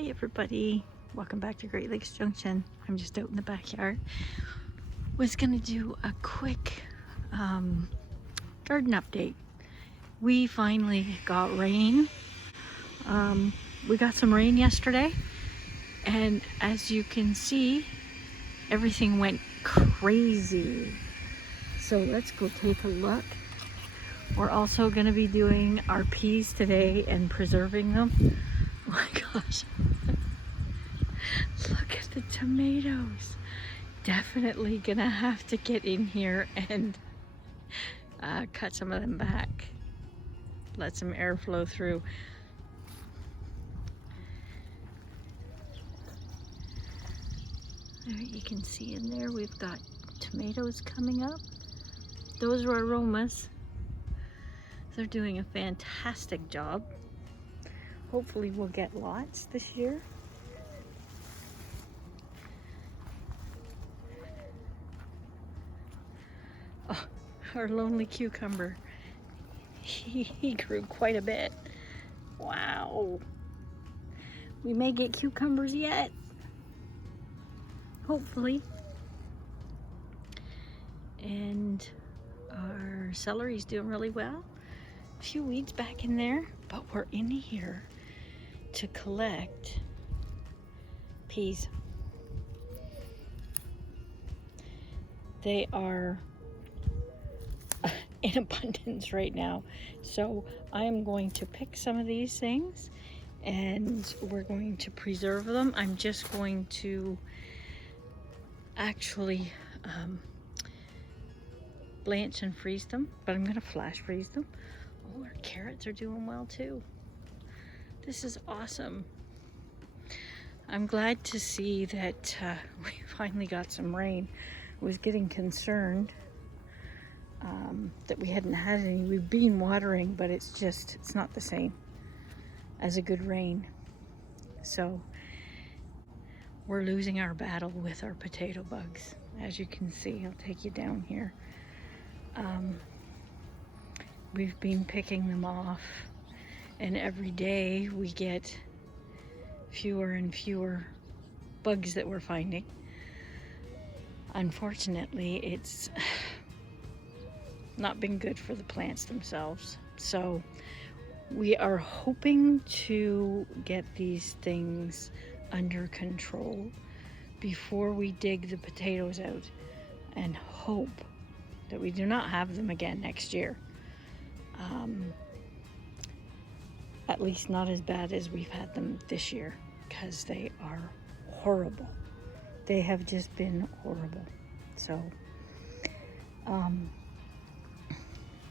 Hi everybody, welcome back to Great Lakes Junction. I'm just out in the backyard. Was gonna do a quick garden update. We finally got rain. We got some rain yesterday, and as you can see, everything went crazy. So let's go take a look. We're also gonna be doing our peas today and preserving them. Oh my gosh. Look at the tomatoes. Definitely gonna have to get in here and cut some of them back. Let some air flow through. There you can see in there we've got tomatoes coming up. Those are aromas. They're doing a fantastic job. Hopefully we'll get lots this year. Oh, our lonely cucumber. He grew quite a bit. Wow. We may get cucumbers yet. Hopefully. And our celery's doing really well. A few weeds back in there, but we're in here to collect peas. They are in abundance right now. So I am going to pick some of these things and we're going to preserve them. I'm just going to actually blanch and freeze them, but I'm gonna flash freeze them. Oh, our carrots are doing well too. This is awesome. I'm glad to see that we finally got some rain. I was getting concerned that we hadn't had any. We've been watering, but it's not the same as a good rain. So we're losing our battle with our potato bugs. As you can see, I'll take you down here. We've been picking them off, and every day we get fewer and fewer bugs that we're finding. Unfortunately, it's not been good for the plants themselves. So we are hoping to get these things under control before we dig the potatoes out, and hope that we do not have them again next year. At least not as bad as we've had them this year, because they are horrible. They have just been horrible. So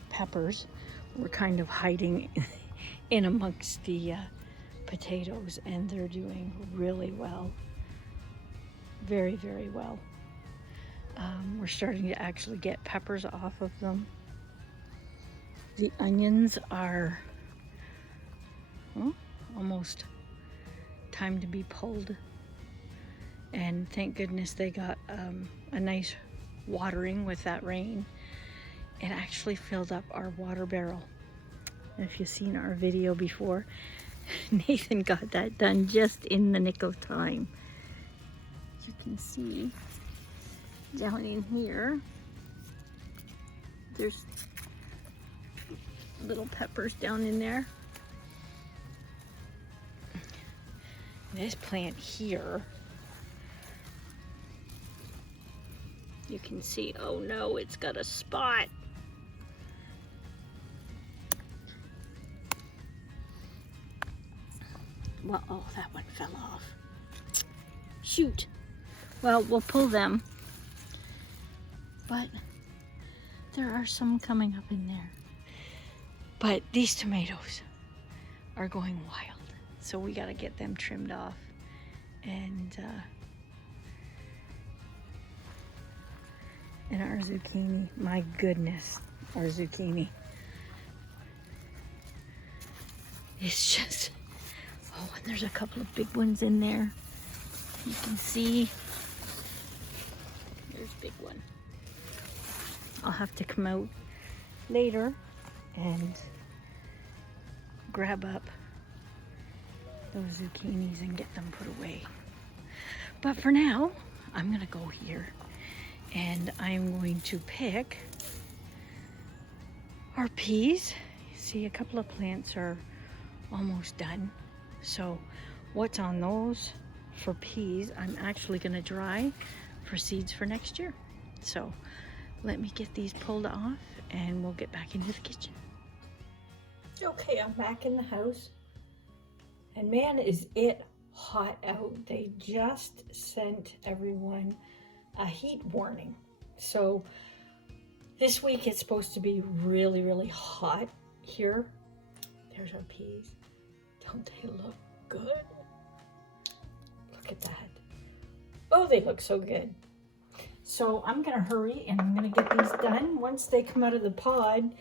peppers were kind of hiding in amongst the potatoes, and they're doing really well. Very, very well. We're starting to actually get peppers off of them. The onions are almost time to be pulled, and thank goodness they got a nice watering with that rain. It actually filled up our water barrel. If you've seen our video before, Nathan got that done just in the nick of time. As you can see down in here, there's little peppers down in there. This plant here, you can see, oh no, it's got a spot. Well, oh, that one fell off. Shoot. Well, we'll pull them. But there are some coming up in there. But these tomatoes are going wild. So we got to get them trimmed off. And our zucchini, my goodness, our zucchini. It's just, oh, and there's a couple of big ones in there. You can see, there's a big one. I'll have to come out later and grab up those zucchinis and get them put away. But for now, I'm gonna go here and I'm going to pick our peas. See, a couple of plants are almost done. So what's on those for peas, I'm actually gonna dry for seeds for next year. So let me get these pulled off and we'll get back into the kitchen. Okay, I'm back in the house. And man, is it hot out. They just sent everyone a heat warning. So this week it's supposed to be really, really hot here. There's our peas. Don't they look good? Look at that. Oh, they look so good. So I'm gonna hurry and I'm gonna get these done. Once they come out of the pod,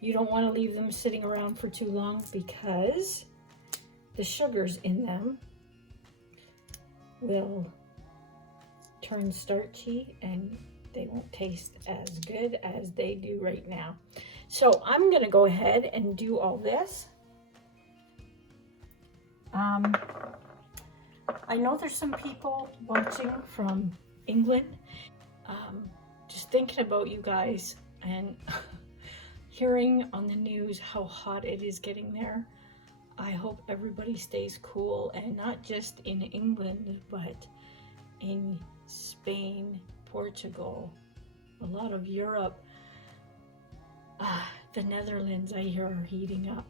you don't wanna leave them sitting around for too long because the sugars in them will turn starchy and they won't taste as good as they do right now. So I'm gonna go ahead and do all this. I know there's some people watching from England. Just thinking about you guys and hearing on the news how hot it is getting there. I hope everybody stays cool, and not just in England, but in Spain, Portugal, a lot of Europe. The Netherlands, I hear, are heating up.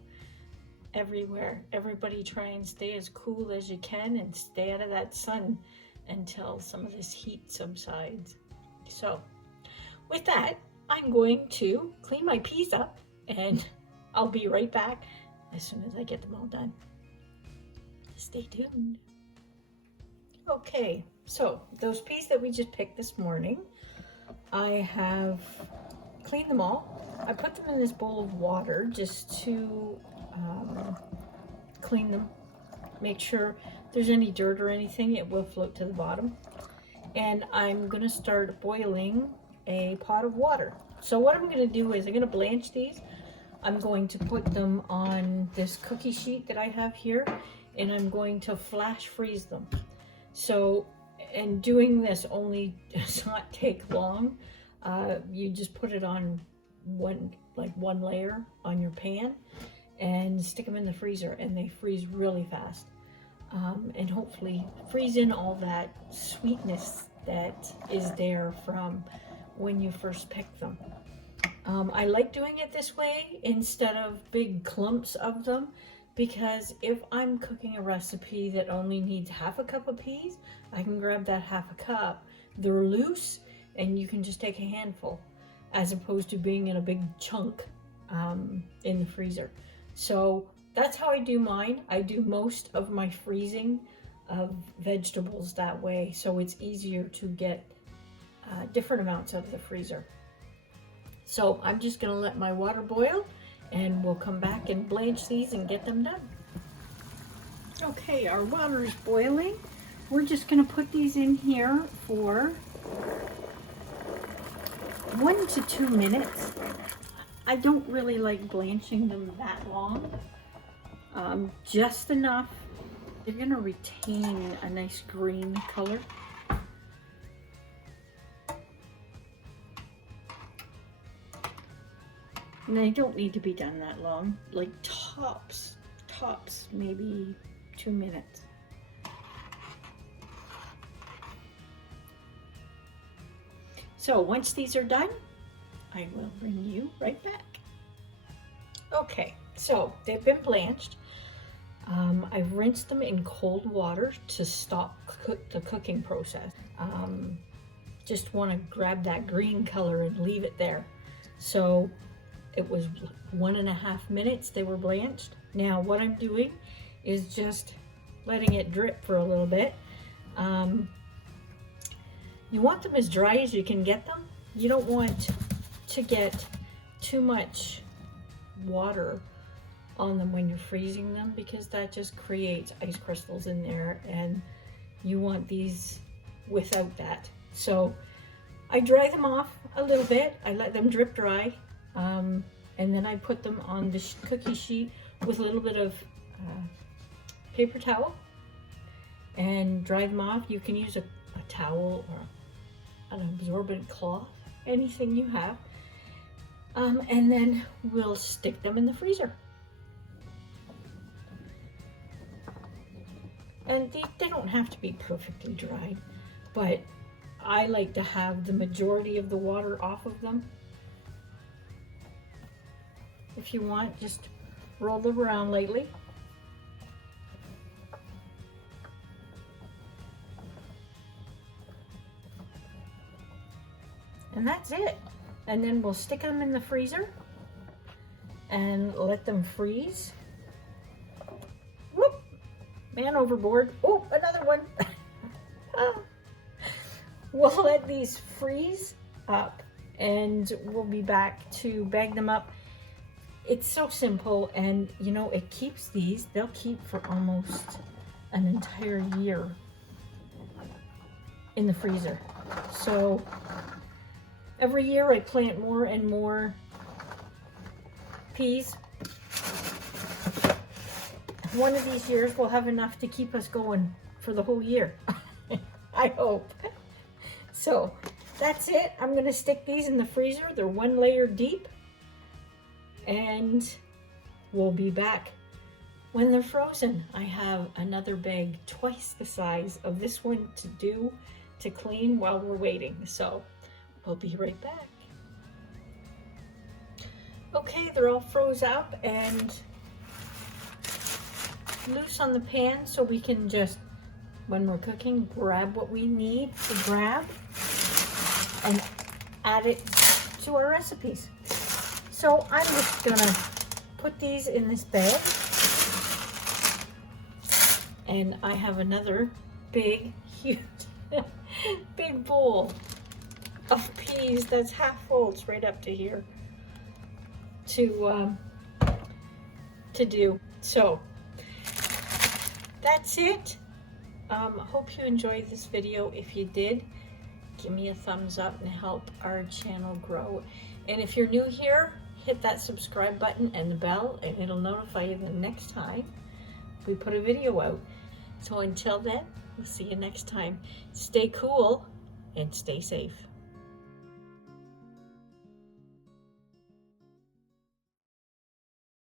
Everywhere. Everybody try and stay as cool as you can and stay out of that sun until some of this heat subsides. So with that, I'm going to clean my peas up and I'll be right back as soon as I get them all done. Stay tuned. Okay, so those peas that we just picked this morning, I have cleaned them all. I put them in this bowl of water just to clean them, make sure there's any dirt or anything, it will float to the bottom. And I'm gonna start boiling a pot of water. So what I'm gonna do is I'm gonna blanch these. I'm going to put them on this cookie sheet that I have here, and I'm going to flash freeze them. So, and doing this only does not take long. You just put it on one layer on your pan and stick them in the freezer, and they freeze really fast. And hopefully freeze in all that sweetness that is there from when you first pick them. I like doing it this way instead of big clumps of them, because if I'm cooking a recipe that only needs half a cup of peas, I can grab that half a cup. They're loose and you can just take a handful, as opposed to being in a big chunk in the freezer. So that's how I do mine. I do most of my freezing of vegetables that way, so it's easier to get different amounts out of the freezer. So I'm just gonna let my water boil and we'll come back and blanch these and get them done. Okay, our water is boiling. We're just gonna put these in here for 1 to 2 minutes. I don't really like blanching them that long. Just enough. They're gonna retain a nice green color. And they don't need to be done that long, like tops maybe 2 minutes. So once these are done, I will bring you right back. Okay, so they've been blanched. I've rinsed them in cold water to stop the cooking process. Just want to grab that green color and leave it there. So it was 1.5 minutes they were blanched. Now what I'm doing is just letting it drip for a little bit. You want them as dry as you can get them. You don't want to get too much water on them when you're freezing them, because that just creates ice crystals in there, and you want these without that. So I dry them off a little bit. I let them drip dry. And then I put them on the cookie sheet with a little bit of paper towel and dry them off. You can use a towel or an absorbent cloth, anything you have. And then we'll stick them in the freezer. And they don't have to be perfectly dried, but I like to have the majority of the water off of them. If you want, just roll them around lightly. And that's it. And then we'll stick them in the freezer and let them freeze. Whoop! Man overboard. Oh, another one. We'll let these freeze up and we'll be back to bag them up. It's so simple, and you know, it keeps these, they'll keep for almost an entire year in the freezer. So every year I plant more and more peas. One of these years we'll have enough to keep us going for the whole year. I hope. So that's it. I'm going to stick these in the freezer. They're 1 layer deep. And we'll be back when they're frozen. I have another bag twice the size of this one to clean while we're waiting. So we'll be right back. Okay, they're all froze up and loose on the pan, so we can just, when we're cooking, grab what we need to grab and add it to our recipes. So I'm just gonna put these in this bag, and I have another big, huge, big bowl of peas that's half full. It's right up to here to do. So that's it. Hope you enjoyed this video. If you did, give me a thumbs up and help our channel grow. And if you're new here, hit that subscribe button and the bell, and it'll notify you the next time we put a video out. So until then, we'll see you next time. Stay cool and stay safe.